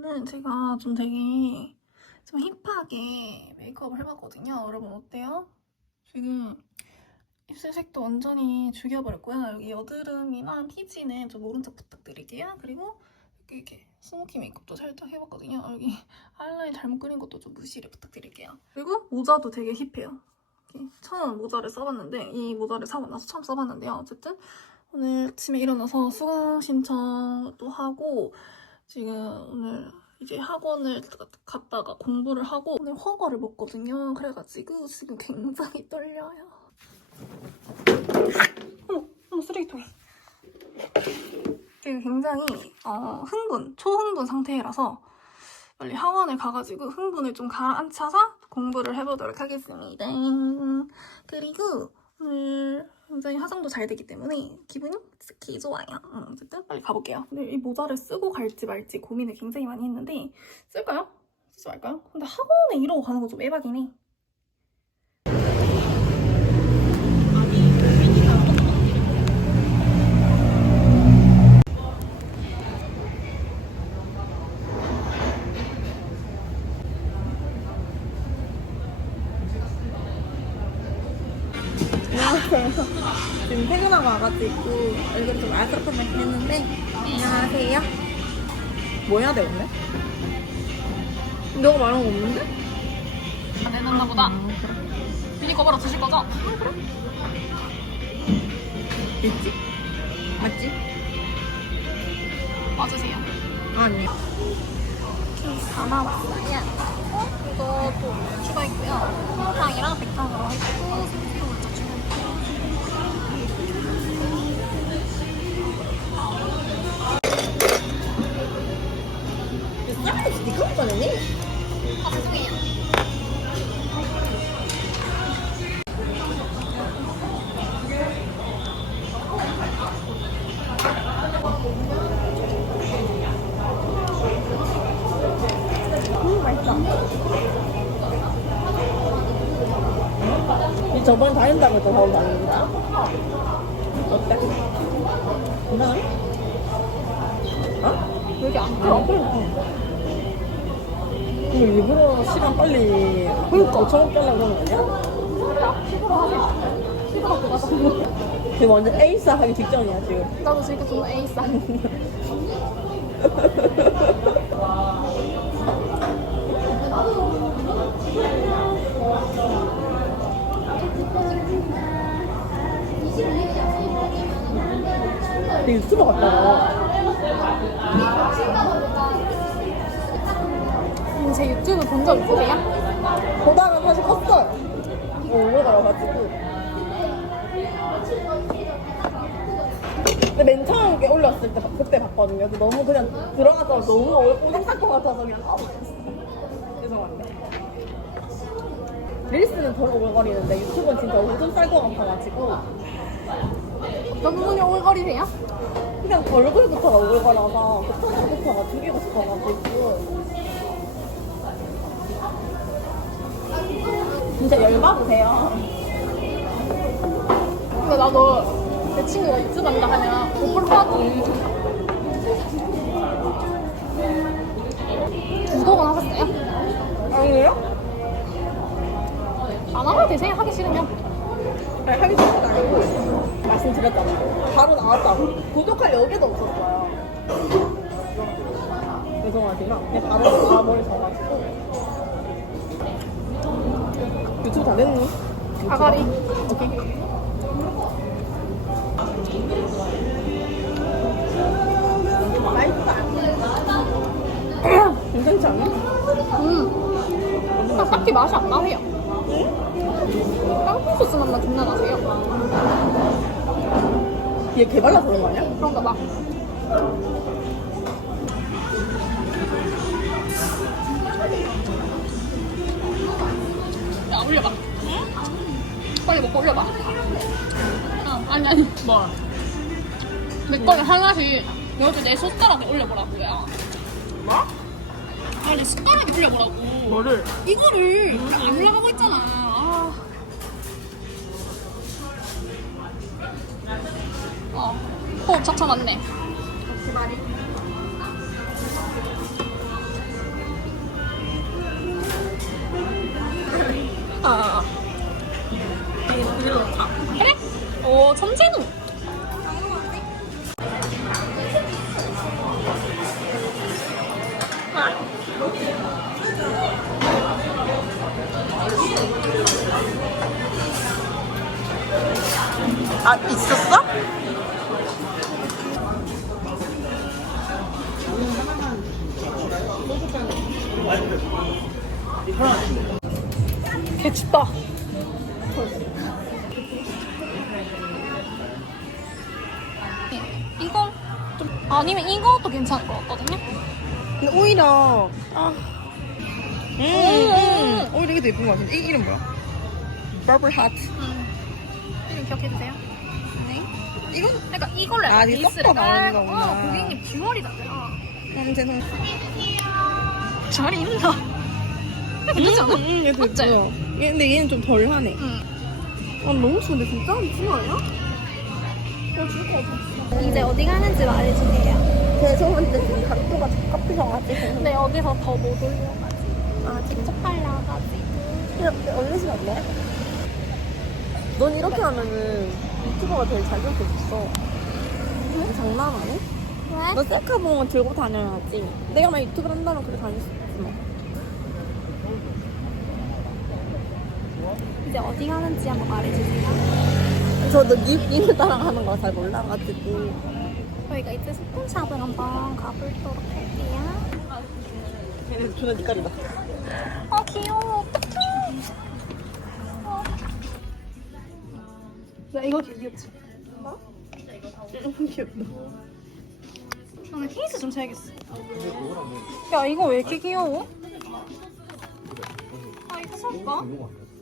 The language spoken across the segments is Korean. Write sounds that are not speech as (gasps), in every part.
오늘은 제가 좀 되게 좀 힙하게 메이크업을 해봤거든요. 여러분 어때요? 지금 입술색도 완전히 죽여버렸고요. 여기 여드름이나 피지는 좀 오른쪽 부탁드릴게요. 그리고 이렇게, 이렇게 스모키 메이크업도 살짝 해봤거든요. 여기 아이라인 잘못 그린 것도 좀 무시를 부탁드릴게요. 그리고 모자도 되게 힙해요. 처음 모자를 써봤는데 이 모자를 사고 나서 처음 써봤는데요. 어쨌든 오늘 아침에 일어나서 수강 신청도 하고 지금 오늘 이제 학원을 갔다가 공부를 하고 오늘 허거를 먹거든요. 그래가지고 지금 굉장히 떨려요. 어머, 어머 쓰레기통. 지금 굉장히 어, 흥분, 초흥분 상태라서 빨리 학원을 가가지고 흥분을 좀 가라앉혀서 공부를 해보도록 하겠습니다. 그리고 오늘 굉장히 화장도 잘 되기 때문에 기분이 특히 좋아요. 음, 어쨌든 빨리 가볼게요. 근데 이 모자를 쓰고 갈지 말지 고민을 굉장히 많이 했는데 쓸까요? 쓰지 말까요? 근데 학원에 이러고 가는 거좀 해. 보다. 거버러 드실 거죠? 있지? 맞지? 맞으세요. 아니. 다 나왔어요. 어? 이거 또 추가했고요. 홍탕이랑 백탕으로 해주고 새우 먼저 추가했고요. 싹둑 니가 한 거네? 아 죄송해요. 이 저번에 다닌다고 사람 다니는 거야? 어때? 괜찮아? 어? 여기 안 아, 그래. 그럼 일부러 시간 빨리 그러니까 처음 빼려고 그러는 거 아니야? 지금 완전 에이스 하기 직전이야 지금 나도 지금 좀 에이스. (laughs) 되게 유튜버 같다 음, 제 유튜브 본 적 있으세요? 보다가 사실 컸어요. 어, 오래 가가지고. 근데 맨 처음 이렇게 올렸을 때 그때 봤거든요. 근데 너무 그냥 들어가서 너무 오래 살것 같아서 그냥 아 죄송합니다. 릴스는 덜 오글거리는데 유튜브는 진짜 오줌 쌀것 같아가지고. 어떤 부분이 오글거리세요? 그냥 얼굴부터가 오글거려서 그 표정부터가 죽이고 싶어가지고 진짜 열받으세요 근데 나도 내 친구가 유튜브 한다 하면 오빠를 하거든. 구독은 하셨어요? 아니에요? 안 하면 되세요. 하기 싫으면. 아니 하기 싫은 건 아니고 말씀드렸잖아요 바로 나왔다고 구독할 여기도 없었어요 죄송하지만 그냥 바로 나와버리셔가지고 유튜브 다 됐니? 아가리. 오케이 맛있다 (clears throat) 괜찮지 않아? 음. 딱 딱히 맛이 안 나세요. 땅콩 소스 맛만 존나 나세요. 얘 개발라서 그런 거 아니야? 그런가 봐. 야, 올려봐. 빨리 먹고 올려봐. 어, 아니, 아니. 뭐? 내 거를 하나씩 여기 내 숟가락에 올려보라고요. 뭐? 아니, 숟가락에 올려보라고. 뭐를? 이거를 안 올라가고 있잖아. 아. 엄청 많네. 아, 있어. 개 춥다. 이거 좀 아니면 이것도 괜찮을 것 같거든요. 근데 오히려 아. 음, 음. 오히려 이게 더 예쁜 것 같은데 이 이름 뭐야? 버블 하트 이름 기억해주세요. 네 이건 그러니까 이걸로 아, 이게 베이스를 섞어 나오는 거구나. 어, 고객님 듀얼이 달라요. 음, 죄송 잘 입는다. 괜찮지 않아? 음, 음, 얘도 맞지? 예뻐요 얘, 근데 얘는 좀 덜 하네 응. 아 너무 좋은데 진짜? 무슨 말이야? 이제 어디 가는지 말해주세요. 죄송한데 지금 각도가 적합해져가지고 근데 여기서 더 못 올려가지고. 아, 직접 하려가지고. 이렇게 올리시면 안 돼? 넌 이렇게 하면은 유튜버가 제일 잘생겼어 응? 장난 아니? 왜? 너 셀카봉을 들고 다녀야지 내가 만약 유튜브를 한다면 그래 다닐 수 있지 뭐 이제 어디 가는지 한번 말해주세요. 저도 뉴비를 따라가는 걸 잘 몰라가지고 저희가 이제 소품샵을 한번 가보도록 할게요. 얘네 존나 니까리다 아, 귀여워. 어떡해. 나 이거 되게 귀엽지? 너무 귀엽다 나는 케이스 좀 사야겠어. 야, 이거 왜 이렇게 귀여워? 아, 이거 살까?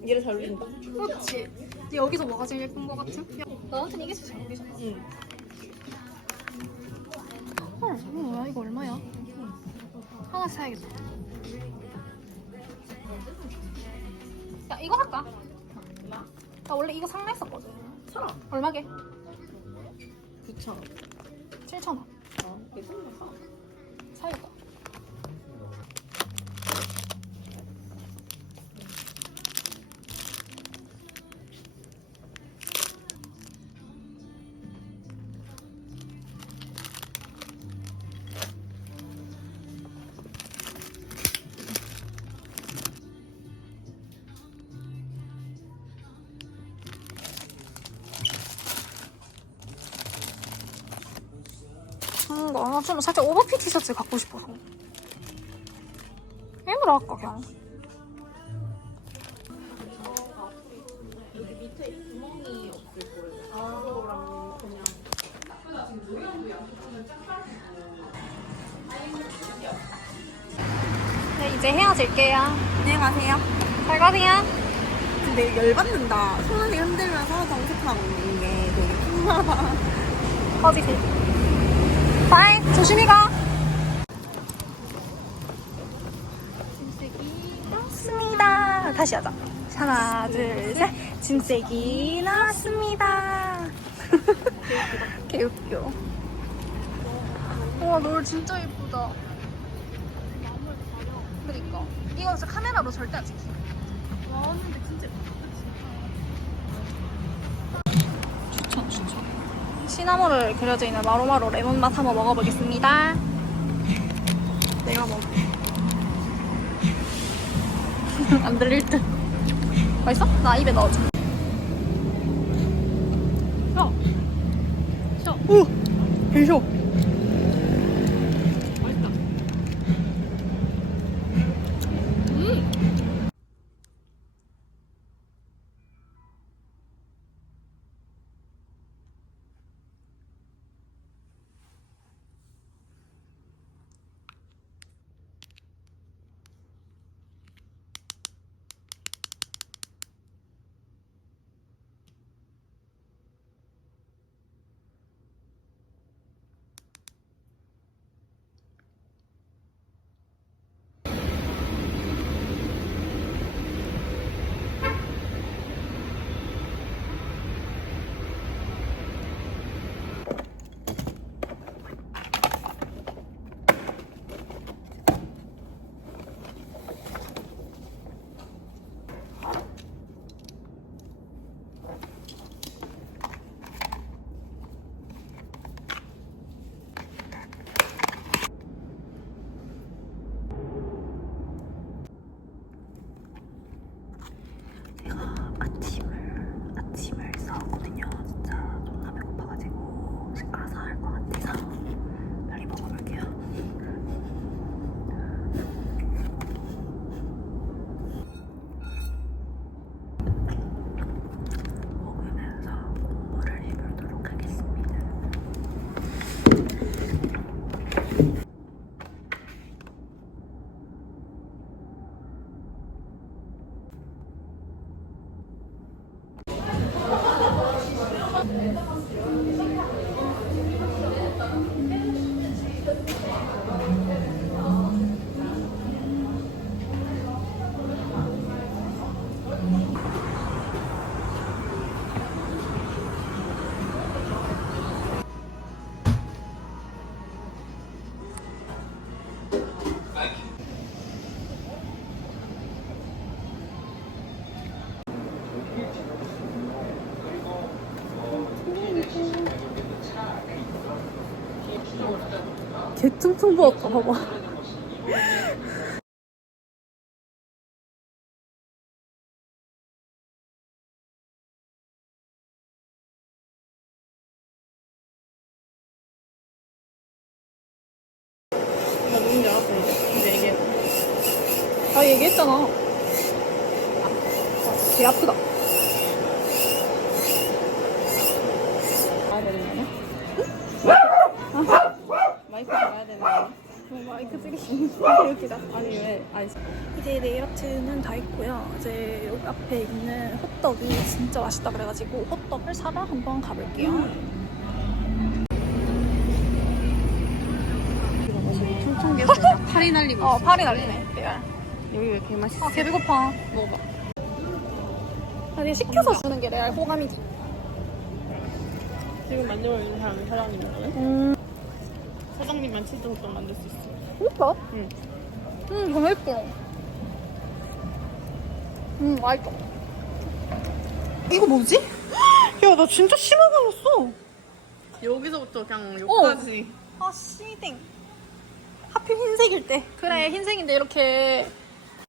얘를 잘 어울린다 그렇지. 근데 여기서 뭐가 제일 예쁜 것 같아? 야, 나한테는 이게 제일 잘 어울리잖아. 응. 헐, 이거 뭐야? 이거 얼마야? 하나 사야겠다. 야, 이거 할까? 나 원래 이거 상라 했었거든. 사라 얼마게? 9,000원 7,000원. 어, 예쁜 거 음, 나좀 살짝 오버핏 티셔츠 갖고 싶어서. 이거로 할까, 그냥. 네, 이제 헤어질게요. 안녕히 가세요 잘 가세요. 근데 열받는다 손을 흔들면서 정색하고 있는 게 되게 풍마다 꺼지세요. 바이, 조심히 가. 나왔습니다. 다시 하자. 하나, 둘, 셋. 진색이 나왔습니다. (laughs) 개웃겨. 와, 노을 진짜 예쁘다. 그니까. 이거 진짜 카메라로 절대 안 찍히. 와, 근데 진짜 예쁘다. 추천, 추천. 시나몬을 그려져 있는 마로마로 레몬 맛 한번 먹어보겠습니다. 내가 먹어. (laughs) 안 들릴 듯. 맛있어? 나 입에 넣어줘. 야. 야. 오! 맛있 개 퉁퉁 부었다 봐봐 나 누군지 알았어 이제. 이제 얘기해. 아 얘기했잖아. 아, 개 아프다. 가야 되는 거냐? 마이크 가야 되는 거냐? 마이크들이 되게 웃기다. 아니 왜 아니 이제 네일 아트는 다 했고요. 이제 여기 앞에 있는 호떡이 진짜 맛있다 그래가지고 호떡을 사러 한번 가볼게요. 충청기에서 (laughs) 팔이 날리고 어, 팔이 날리네. 내가. 여기 왜 이렇게 맛있어? 아, 개 배고파. 먹어봐 아니, 시켜서 주는 게 레알 호감이지. 지금 만들고 있는 사람이 사장님인 거네? 음, 사장님만 치즈 호떡 만들 수 있어 진짜? 응. 음, 이거 맛있어. 음, 맛있어. 이거 뭐지? (gasps) 야, 나 진짜 심어 보였어. 여기서부터 그냥 여기까지 아, 씨댕. 하필 흰색일 때. 그래, 흰색인데 이렇게